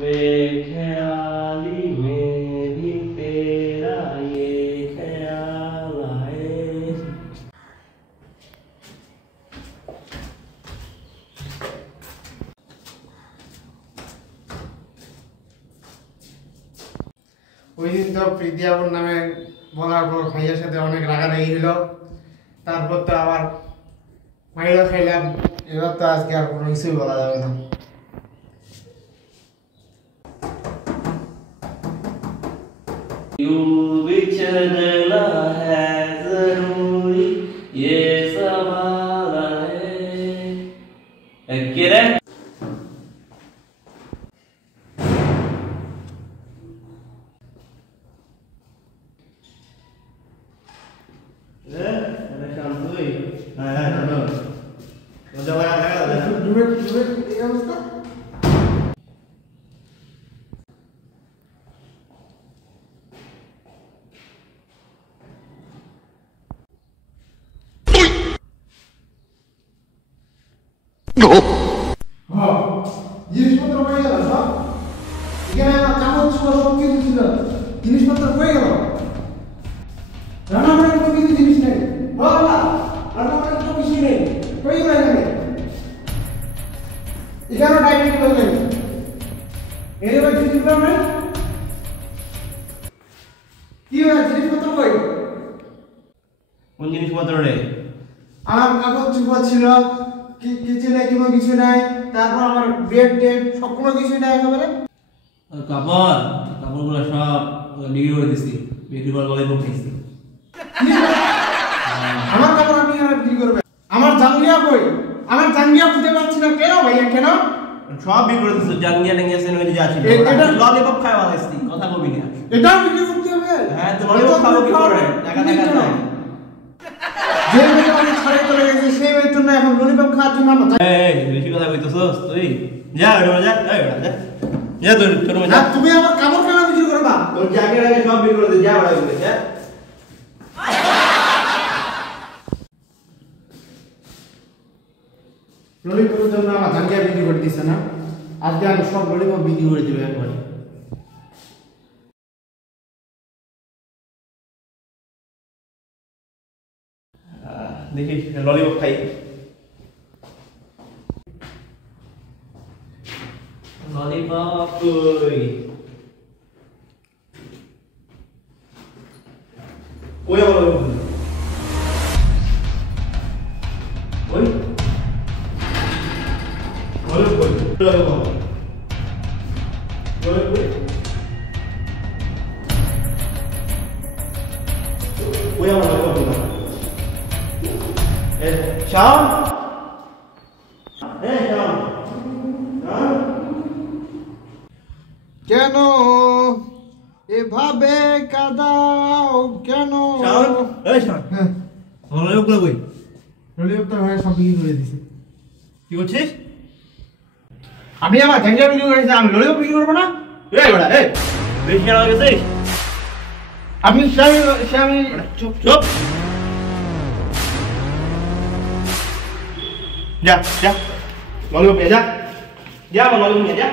बेख्याली में भी तेरा ये ख्याल आए। ওই দিন তো প্রীতি আপুর নামে বলার পর ভাইয়ের সাথে অনেক রাগারাগি হলো, তারপর তো আবার মাইরা খাইলাম। এবার তো আজকে আর কোনো কিছুই বলা যাবে না। बिछड़ना है जरूरी ये सवाल है किरे জিনিসপত্র হয়ে গেল সব। এখানে আমার কাগজ সব কিছু ছিল, জিনিসপত্র হয়ে গেল। রান্নাঘরে কোনো কিছু জিনিস নেই, রান্নাঘরে কোনো কিছু নেই, হয়ে গেল। এখানে ডাইনিং টেবিল নেই, এবার জিনিসপত্র নেই। কি হয় জিনিসপত্র কই? কোন জিনিসপত্র রে? আমার কাগজ চুপা ছিল, কিচেনে কোনো কিছু নাই, তারপর আমার বেড টেড সব কোনো কিছু নাই একেবারে। কাপড়গুলো সব বিক্রি করে দিছি, বিক্রি করে গলায় পকেছি। আমার কাপড় আমি আর বিক্রি করবে? আমার জাঙ্গিয়া কই? আমার জাঙ্গিয়া খুঁজে পাচ্ছি না। কেন ভাইয়া কেন? সব বিক্রি করে দিছি, জাঙ্গিয়া টাঙ্গিয়া সেন যা ছিল। এটা ললিপপ খাওয়া বানাইছি, কথা কবি না। এটাও বিক্রি করতে হবে? হ্যাঁ, তো ললিপপ খাবো কি করে? টাকা নাই। যে মেয়ে অনেক ছাড়ে চলে গেছে সেই মেয়ের জন্য এখন ললিপপ খাওয়ার জন্য আমার বেশি কথা কইতেছস তুই। যা ওটা যা, যা তোর না। তুমি আমার কাপড় কেন বিক্রি করবা? তোর জাঙ্গিয়া টাঙ্গিয়া সব বিক্রি করে দে, যা ওটা বলে যা। ললিপপের জন্য আমার জাঙ্গিয়া বিক্রি করে দিছে না, আজকে আমি সব ললিপপ বিক্রি করে দিবে একবারে। দেখি ললিপপ খাই। ললিপপ কই? কই আমার ললিপপ? কই? ললিপপ কই? ললিপপ কই? কই আমার ললিপপ? Sean? Sean? কেন এভাবে কাঁদাও কেন? Sean? আমার ললিপপগুলো কই? ললিপপটা ভাই সব বিক্রি করে দিছে। কি করছিস? আমি আমার জাঙ্গিয়া বিক্রি করেছি, আমি ললিপপ বিক্রি করবো না? বেশি কেন গেছিস? আমি আমি চুপ চুপ। যা ললিপপ নিয়ে যা, আমার ললিপপ নিয়ে যা।